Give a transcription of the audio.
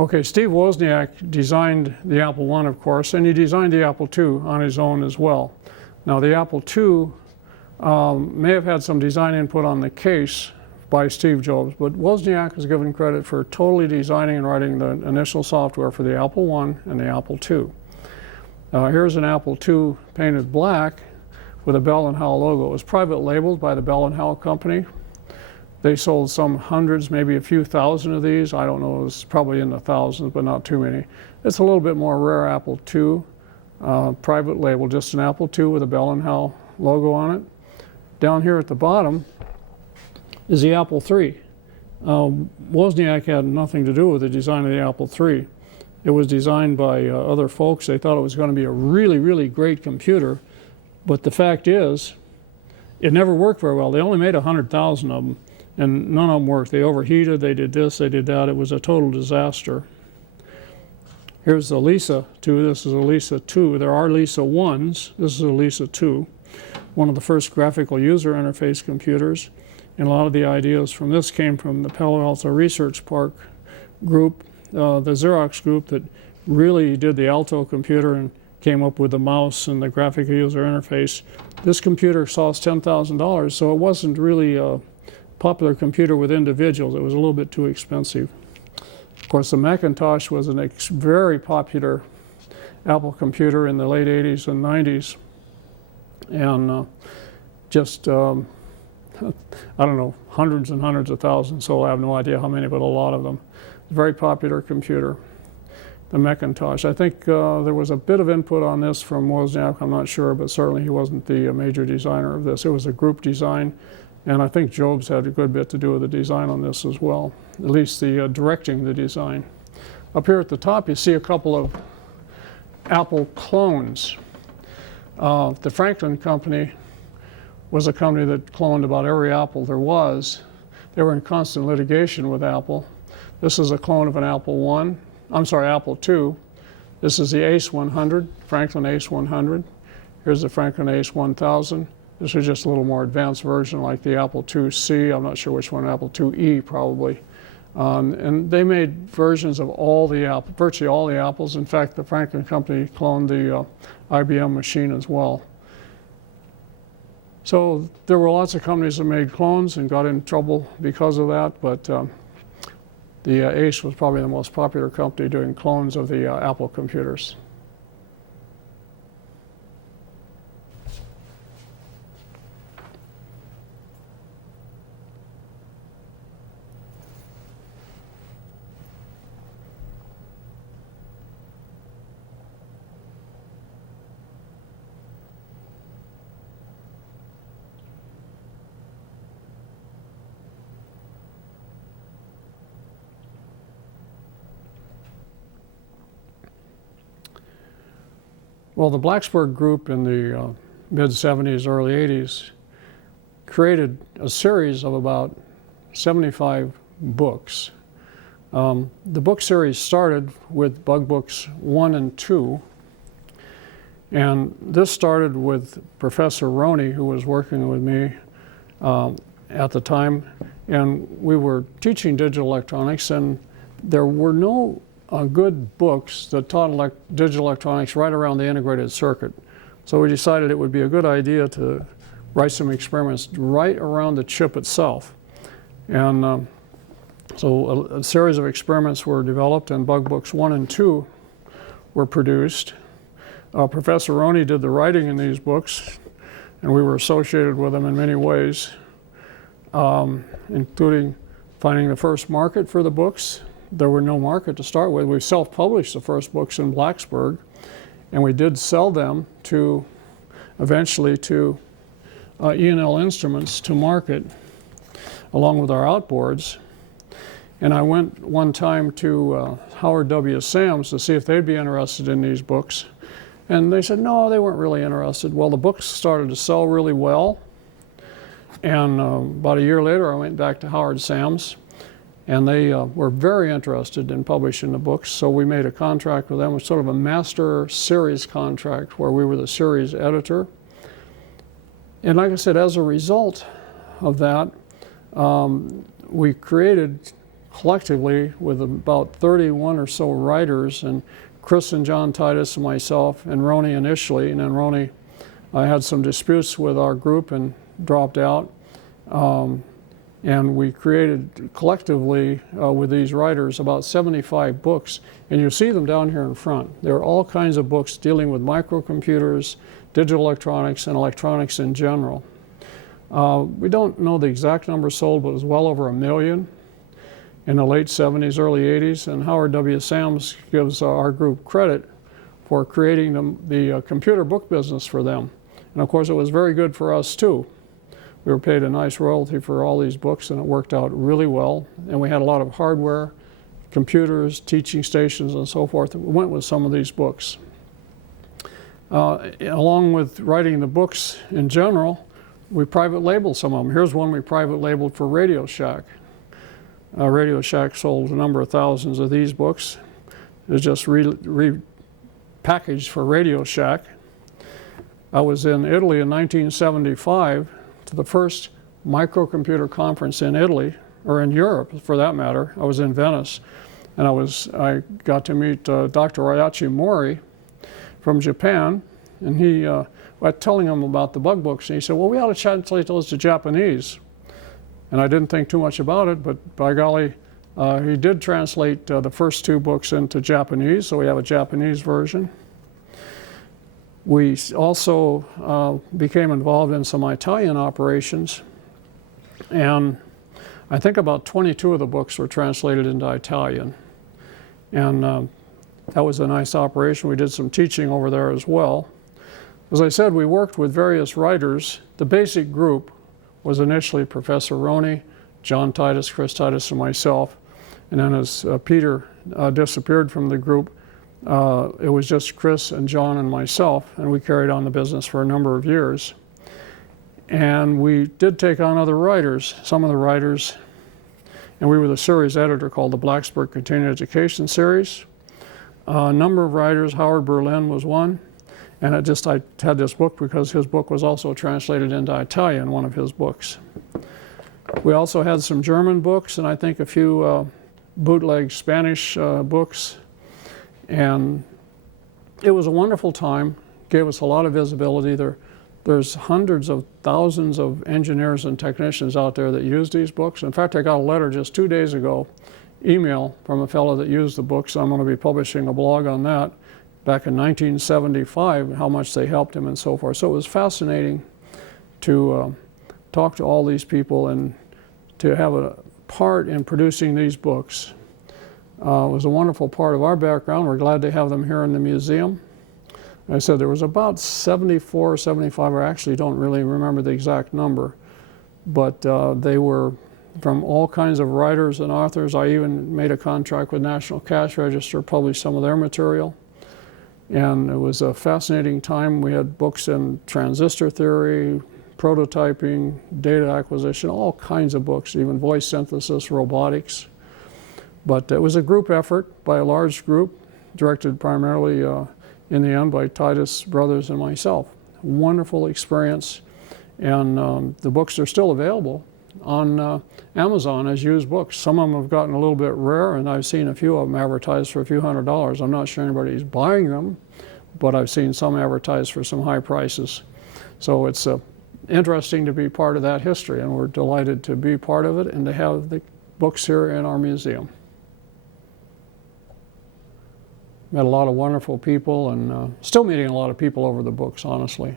Okay, Steve Wozniak designed the Apple I, of course, and he designed the Apple II on his own as well. Now, the Apple II may have had some design input on the case by Steve Jobs, but Wozniak is given credit for totally designing and writing the initial software for the Apple I and the Apple II. Here's an Apple II painted black with a Bell & Howell logo. It was private labeled by the Bell & Howell company. They sold some hundreds, maybe a few thousand of these. I don't know, it was probably in the thousands, but not too many. It's a little bit more rare Apple II, private label, just an Apple II with a Bell & Howell logo on it. Down here at the bottom is the Apple III. Wozniak had nothing to do with the design of the Apple III. It was designed by other folks. They thought it was going to be a really, really great computer, but the fact is, it never worked very well. They only made 100,000 of them, and none of them worked. They overheated, they did this, they did that. It was a total disaster. Here's the Lisa 2. This is a Lisa 2. There are Lisa 1s. This is a Lisa 2, one of the first graphical user interface computers. And a lot of the ideas from this came from the Palo Alto Research Park group, the Xerox group that really did the Alto computer and came up with the mouse and the graphical user interface. This computer cost $10,000, so it wasn't really a popular computer with individuals. It was a little bit too expensive. Of course, the Macintosh was a very popular Apple computer in the late 80s and 90s. And I don't know, hundreds and hundreds of thousands, so I have no idea how many, but a lot of them. Very popular computer, the Macintosh. I think there was a bit of input on this from Wozniak, I'm not sure, but certainly he wasn't the major designer of this. It was a group design, and I think Jobs had a good bit to do with the design on this as well, at least the directing the design. Up here at the top, you see a couple of Apple clones. The Franklin Company was a company that cloned about every Apple there was. They were in constant litigation with Apple. This is a clone of an Apple II. This is the Ace 100, Franklin Ace 100. Here's the Franklin Ace 1000. This is just a little more advanced version like the Apple IIc. I'm not sure which one, Apple IIe probably. And they made versions of virtually all the Apples. In fact, the Franklin Company cloned the IBM machine as well. So there were lots of companies that made clones and got in trouble because of that, but the Ace was probably the most popular company doing clones of the Apple computers. Well, the Blacksburg Group in the mid-70s, early 80s created a series of about 75 books. The book series started with Bug Books 1 and 2, and this started with Professor Roney, who was working with me at the time, and we were teaching digital electronics, and there were no good books that taught digital electronics right around the integrated circuit. So we decided it would be a good idea to write some experiments right around the chip itself. And so a series of experiments were developed, and Bug Books 1 and 2 were produced. Professor Roney did the writing in these books, and we were associated with them in many ways, including finding the first market for the books. There were no market to start with. We self-published the first books in Blacksburg, and we did sell them eventually to E&L Instruments to market, along with our outboards. And I went one time to Howard W. Sams to see if they'd be interested in these books. And they said, no, they weren't really interested. Well, the books started to sell really well. And about a year later, I went back to Howard Sams, and they were very interested in publishing the books. So we made a contract with them. It was sort of a master series contract where we were the series editor. And like I said, as a result of that, we created collectively with about 31 or so writers, and Chris and John Titus and myself and Roni initially, and then Roni had some disputes with our group and dropped out. And we created collectively with these writers about 75 books, and you see them down here in front. There are all kinds of books dealing with microcomputers, digital electronics, and electronics in general. We don't know the exact number sold, but it was well over 1 million in the late 70s, early 80s, and Howard W. Sams gives our group credit for creating the computer book business for them. And of course it was very good for us too. We were paid a nice royalty for all these books, and it worked out really well. And we had a lot of hardware, computers, teaching stations, and so forth that went with some of these books. Along with writing the books in general, we private labeled some of them. Here's one we private labeled for Radio Shack. Radio Shack sold a number of thousands of these books. It was just repackaged for Radio Shack. I was in Italy in 1975 to the first microcomputer conference in Italy, or in Europe for that matter. I was in Venice, and I got to meet Dr. Ryachi Mori from Japan, and he, I was telling him about the bug books, and he said, well, we ought to translate those to Japanese. And I didn't think too much about it, but by golly, he did translate the first 2 books into Japanese, so we have a Japanese version. We also became involved in some Italian operations, and I think about 22 of the books were translated into Italian. And that was a nice operation. We did some teaching over there as well. As I said, we worked with various writers. The basic group was initially Professor Roni, John Titus, Chris Titus, and myself. And then as Peter disappeared from the group, it was just Chris and John and myself, and we carried on the business for a number of years. And we did take on other writers, some of the writers, and we were the series editor called the Blacksburg Continuing Education Series. A number of writers, Howard Berlin was one, and I had this book because his book was also translated into Italian, one of his books. We also had some German books, and I think a few bootleg Spanish books. And it was a wonderful time, gave us a lot of visibility. There's hundreds of thousands of engineers and technicians out there that use these books. In fact, I got a letter just 2 days ago, email from a fellow that used the books. I'm going to be publishing a blog on that back in 1975, how much they helped him and so forth. So it was fascinating to talk to all these people and to have a part in producing these books. It was a wonderful part of our background. We're glad to have them here in the museum. I said there was about 74 or 75, I actually don't really remember the exact number, but they were from all kinds of writers and authors. I even made a contract with National Cash Register, published some of their material. And it was a fascinating time. We had books in transistor theory, prototyping, data acquisition, all kinds of books, even voice synthesis, robotics. But it was a group effort by a large group, directed primarily in the end by Titus Brothers and myself. Wonderful experience, and the books are still available on Amazon as used books. Some of them have gotten a little bit rare, and I've seen a few of them advertised for a few $100s. I'm not sure anybody's buying them, but I've seen some advertised for some high prices. So it's interesting to be part of that history, and we're delighted to be part of it and to have the books here in our museum. Met a lot of wonderful people, and still meeting a lot of people over the books, honestly.